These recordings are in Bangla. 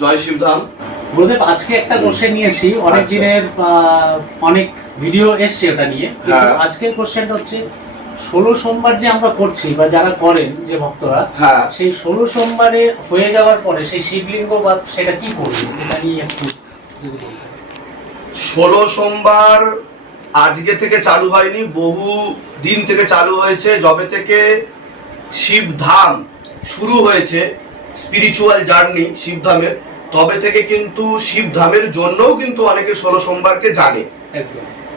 জয় শিবধাম। গুরুদেব আজকে একটা কোশ্চেন নিয়েছি। অনেক আচ্ছা। দিনের অনেক ভিডিও এসছে ওটা নিয়ে। হ্যাঁ। আজকের কোশ্চেনটা হচ্ছে ষোলো সোমবার যে আমরা করছি বা যারা করেন যে ভক্তরা হ্যাঁ। সেই ষোলো সোমবারে হয়ে যাওয়ার পরে সেই শিবলিঙ্গ বা সেটা কি করবে? এটা নিয়ে একটু ষোলো সোমবার আজকে থেকে চালু হয়নি বহু দিন থেকে চালু হয়েছে। যবে থেকে শিবধাম শুরু হয়েছে স্পিরিচুয়াল জার্নি শিবধামের তবে থেকে কিন্তু শিবধামের জন্যও কিন্তু অনেকে ষোলো সোমবারকে জানে।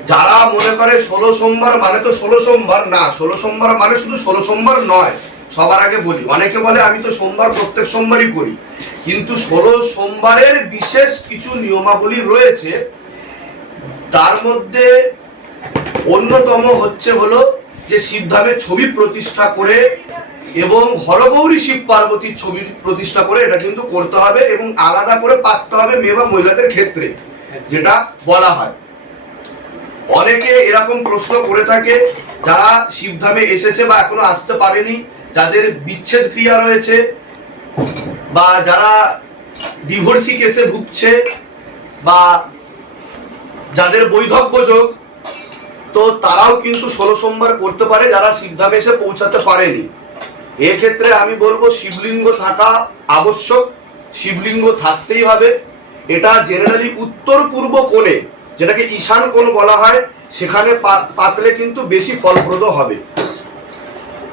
যারা মনে করে ষোলো সোমবার মানে তো ষোলো সোমবার না ষোলো সোমবার মানে শুধু ষোলো সোমবার নয় সবার আগে বলি। অনেকে বলে আমি তো সোমবার প্রত্যেক সোমবারই করি। কিন্তু ষোলো সোমবারের বিশেষ কিছু নিয়মাবলী রয়েছে। তার মধ্যে অন্যতম হচ্ছে হলো যে শিবধামের ছবি প্রতিষ্ঠা করে এবং হরগৌরী শিব পার্বতীর ছবি প্রতিষ্ঠা করে এটা কিন্তু করতে হবে এবং আলাদা করে পাততে হবে মেয়ে বা মহিলাদের ক্ষেত্রে, যেটা বলা হয়। অনেকে এরকম প্রশ্ন করে থাকে, যারা শিবধামে এসেছে বা এখনও আসতে পারেনি, যাদের বিচ্ছেদ ক্রিয়া রয়েছে বা যারা ডিভোর্সি কেসে ভুগছে বা যাদের বৈধব্য যোগ, তো তারাও কিন্তু ষোলো সোমবার করতে পারে, যারা শিবধামে এসে পৌঁছাতে পারেনি। এক্ষেত্রে আমি বলব শিবলিঙ্গ থাকা আবশ্যক, শিবলিঙ্গ থাকতেই হবে। এটা জেনারেলি উত্তর পূর্ব কোণে, যেটাকে ঈশান কোণ বলা হয়, সেখানে পাতলে কিন্তু বেশি ফলপ্রদ হবে।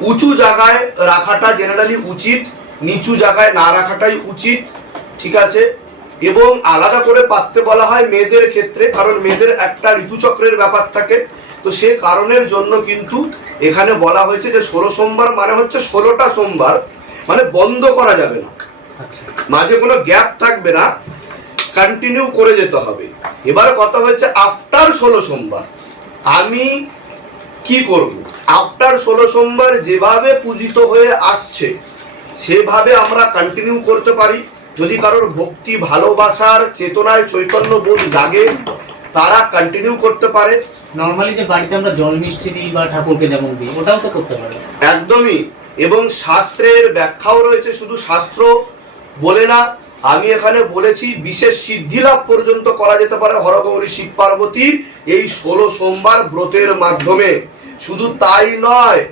উঁচু জায়গায় রাখাটা জেনারেলি উচিত, নিচু জায়গায় না রাখাটাই উচিত, ঠিক আছে? এবং আলাদা করে পাততে বলা হয় মেয়েদের ক্ষেত্রে, কারণ মেয়েদের একটা ঋতুচক্রের ব্যাপার থাকে। তো সে কারণের জন্য কিন্তু এখানে বলা হয়েছে যে ষোলো সোমবার মানে হচ্ছে ষোলোটা সোমবার মানে বন্ধ করা যাবে না। আচ্ছা। মাঝে কোনো গ্যাপ থাকবে না কন্টিনিউ করে যেতে হবে। এবার কথা হচ্ছে আফটার ষোলো সোমবার আমি কি করব? আফটার ষোলো সোমবার যেভাবে পূজিত হয়ে আসছে সেভাবে আমরা কন্টিনিউ করতে পারি। যদি কারোর ভক্তি ভালোবাসার চেতনায় চৈতন্য বোধ জাগে তারা কন্টিনিউ করতে পারে। নর্মালি যে বাড়িতে আমরা জল মিষ্টি দিই বা ঠাকুরকে যেমন দিই ওটাও তো করতে পারে। একদমই। এবং শাস্ত্রের ব্যাখ্যাও রয়েছে শুধু শাস্ত্র বলে না আমি এখানে বলেছি বিশেষ সিদ্ধি লাভ পর্যন্ত করা যেতে পারে হরগৌরী শিব পার্বতীর এই ষোলো সোমবার ব্রতের মাধ্যমে। শুধু তাই নয়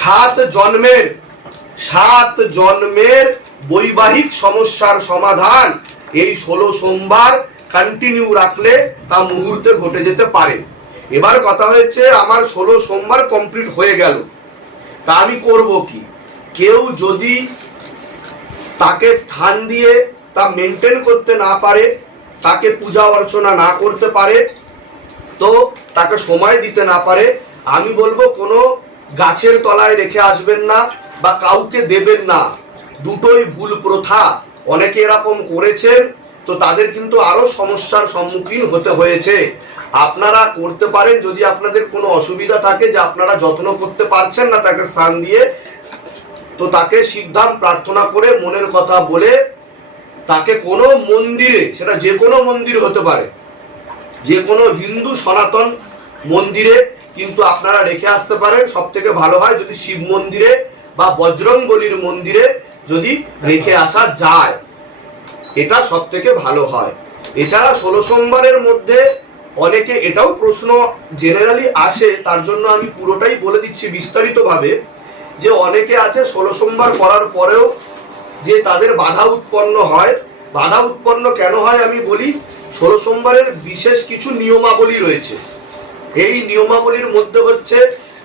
সাত জন্মের সাত জন্মের বৈবাহিক সমস্যার সমাধান এই ষোলো সোমবার কন্টিনিউ রাখলে তা মুহূর্তে ঘটে যেতে পারে। এবার কথা হয়েছে, আমার ষোলো সোমবার কমপ্লিট হয়ে গেল। তা আমি করব কি? কেউ যদি তাকে স্থান দিয়ে তা মেনটেন করতে না পারে, তাকে পূজা অর্চনা না করতে পারে, তো তাকে সময় দিতে না পারে, আমি বলব কোনো গাছের তলায় রেখে আসবেন না বা কাউকে দেবেন না। দুটোই ভুল প্রথা। অনেকে এরকম করেছেন তো তাদের কিন্তু আরও সমস্যার সম্মুখীন হতে হয়েছে। আপনারা করতে পারেন যদি আপনাদের কোনো অসুবিধা থাকে যে আপনারা যত্ন করতে পারছেন না তাকে স্থান দিয়ে, তো তাকে সিদ্ধান্ত, প্রার্থনা করে মনের কথা বলে তাকে কোনো মন্দিরে, সেটা যে কোনো মন্দির হতে পারে, যে কোনো হিন্দু সনাতন মন্দিরে কিন্তু আপনারা রেখে আসতে পারেন। সব থেকে ভালো হয় যদি শিব মন্দিরে বা বজরংবলির মন্দিরে যদি রেখে আসা যায়। এটা সব থেকে ভালো হয়। এছাড়া ষোলো সোমবারের মধ্যে অনেকে এটাও প্রশ্ন জেনারেলি আসে, তার জন্য আমি পুরোটাই বলে দিচ্ছি বিস্তারিতভাবে, যে অনেকে আছে ষোলো সোমবার করার পরেও যে তাদের বাধা উৎপন্ন হয়। বাধা উৎপন্ন কেন হয় আমি বলি, ষোলো সোমবারের বিশেষ কিছু নিয়মাবলী রয়েছে। এই নিয়মাবলীর মধ্যে হচ্ছে,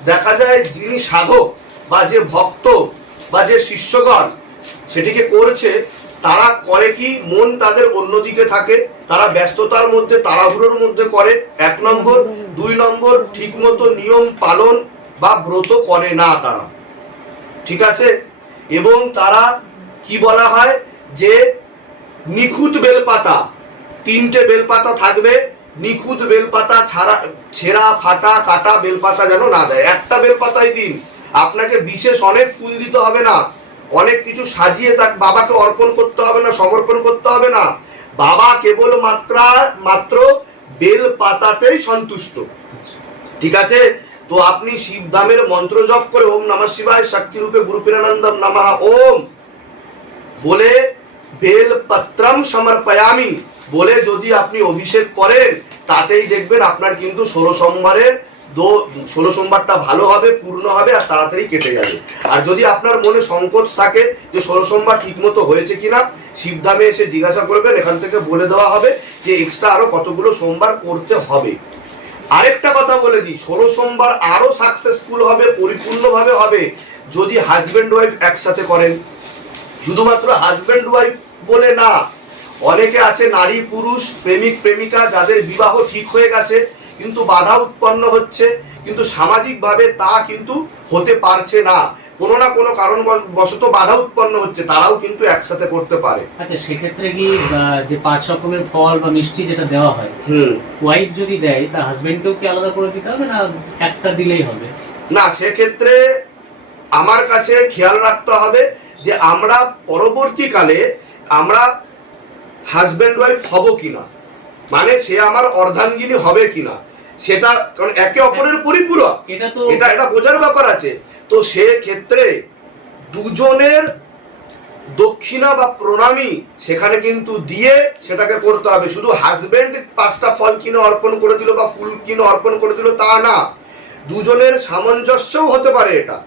দেখা যায় যিনি সাধক বা যে ভক্ত বা যে শিষ্যগণ, সেটিকে করছে তারা করে কি? মন তাদের অন্যদিকে থাকে, তারা ব্যস্ততার মধ্যে, তাড়াহুড়োর মধ্যে করে। এক নম্বর। দুই নম্বর, ঠিকমতো নিয়ম পালন বা ব্রত করে না তারা। ঠিক আছে? এবং তারা কি বলা হয়? যে নিখুঁত বেলপাতা, তিনটে বেলপাতা থাকবে। নিখুঁত বেলপাতা ছাড়া, ছেঁড়া, ফাটা, কাটা বেলপাতা যেন না দেয়। একটা বেলপাতাই দিন। আপনাকে বিশেষ অনেক ফুল দিতে হবে না। অনেক কিছু সাজিয়ে তাক বাবাকে অর্পণ করতে হবে না, সমর্পণ করতে হবে না। বাবা কেবল মাত্রা, মাত্র বেল পাতাতেই সন্তুষ্ট। ঠিক আছে? তো আপনি শিবধামের মন্ত্র জপ করে ওম নমঃ শিবায় শক্তি রূপে গুরু পীরানন্দম নমঃ ওম বলে বেল পত্রম সমর্পয়ামি বলে যদি আপনি অভিষেক করেন, তাতেই দেখবেন আপনার কিন্তু ষোলো সোমবারের দো ষোলো সোমবারটা ভালো হবে, পূর্ণ হবে আর তাড়াতাড়ি কেটে যাবে। আর যদি আপনার মনে সংকোচ থাকে যে ষোলো সোমবার ঠিকমতো হয়েছে কিনা, শিবধামে এসে জিজ্ঞাসা করবেন, এখান থেকে বলে দেওয়া হবে যে এক্সট্রা আরও কতগুলো সোমবার করতে হবে। আরেকটা কথা বলে দিই, ষোলো সোমবার আরও সাকসেসফুল হবে, পরিপূর্ণভাবে হবে, যদি হাজবেন্ড ওয়াইফ একসাথে করেন। শুধুমাত্র হাজবেন্ড ওয়াইফ বলে না, অনেকে আছে নারী পুরুষ, প্রেমিক, প্রেমিকা, যাদের বিবাহ ঠিক হয়ে গেছে কিন্তু বাধা উৎপন্ন হচ্ছে কিন্তু সামাজিকভাবে তা কিন্তু হতে পারছে না। কোনো না কোনো কারণ বশত বাধা উৎপন্ন হচ্ছে তারাও কিন্তু একসাথে করতে পারে। আচ্ছা সেক্ষেত্রে কি যে পাঁচ রকমের ফল বা মিষ্টি যেটা দেওয়া হয় হুম। ওয়াইফ যদি দেয় তার হাজবেন্ডকেও কি আলাদা করে দিতে হবে না একটা দিলেই হবে? না সেক্ষেত্রে আমার কাছে খেয়াল রাখতে হবে যে আমরা পরবর্তীকালে আমরা হাজব্যান্ড ওয়াইফ হব কিনা। মানে সে আমার অর্ধাঙ্গিনী হবে কিনা? সেটা কারণ একে অপরের পরিপূরক। এটা এটা বোঝার ব্যাপার আছে। তো সে ক্ষেত্রে দুজনের দক্ষিণা বা প্রণামী সেখানে কিন্তু দিয়ে সেটাকে করতে হবে। শুধু হাজবেন্ড পাঁচটা ফল কিনে অর্পণ করে দিল বা ফুল কিনে অর্পণ করে দিল তা না। দুজনের সামঞ্জস্যও হতে পারে এটা।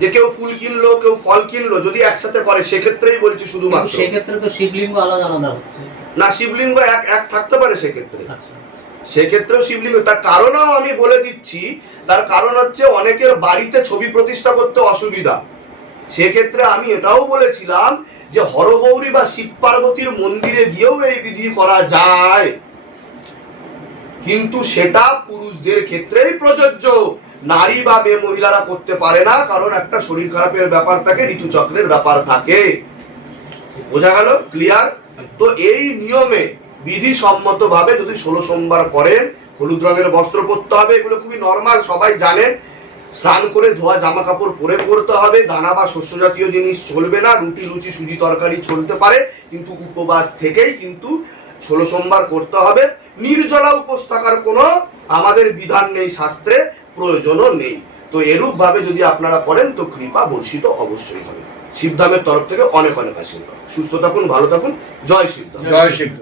যে কেউ ফুল কিনলো কেউ ফল কিনলো যদি একসাথে করে সেক্ষেত্রেই বলছি শুধুমাত্র। সেক্ষেত্রে তো শিবলিঙ্গ আলাদা আলাদা হচ্ছে। না শিবলিঙ্গ এক এক থাকতে পারে সেক্ষেত্রে। আচ্ছা। সেক্ষেত্রেও শিবলিঙ্গ তার কারণও আমি বলে দিচ্ছি তার কারণ হচ্ছে অনেকের বাড়িতে ছবি প্রতিষ্ঠা করতে অসুবিধা। সেক্ষেত্রে আমি এটাও বলেছিলাম যে হরগৌরী বা শিব পার্বতীর মন্দিরে গিয়েও এই বিধি করা যায়। কিন্তু সেটা পুরুষদের ক্ষেত্রেই প্রযোজ্য। নারী বা মেয়ে মহিলারা করতে পারে না কারণ একটা শরীর খারাপের ব্যাপার থাকে ঋতুচক্রের ব্যাপার থাকে। বোঝা গেল? ক্লিয়ার তো এই নিয়মে বিধি সম্মত ভাবে যদি ষোলো সোমবার করেন, হলুদ রঙের বস্ত্র পরতে হবে, এগুলো খুবই নর্মাল সবাই জানেন স্নান করে ধোয়া জামা কাপড় পরে করতে হবে, দানা বা শস্য জাতীয় জিনিস চলবে না, রুটি, লুচি, সুজি, তরকারি চলতে পারে, কিন্তু উপবাস থেকেই কিন্তু ষোলো সোমবার করতে হবে। নির্জলা উপোস থাকার কোনো আমাদের বিধান নেই, শাস্ত্রে প্রয়োজনও নেই। তো এরূপ ভাবে যদি আপনারা করেন, তো কৃপা বর্ষিত অবশ্যই হবে। শিবধামের তরফ থেকে অনেক অনেক আশীর্বাদ সুস্থ থাকুন ভালো থাকুন। জয় শিবধাম। জয় শিব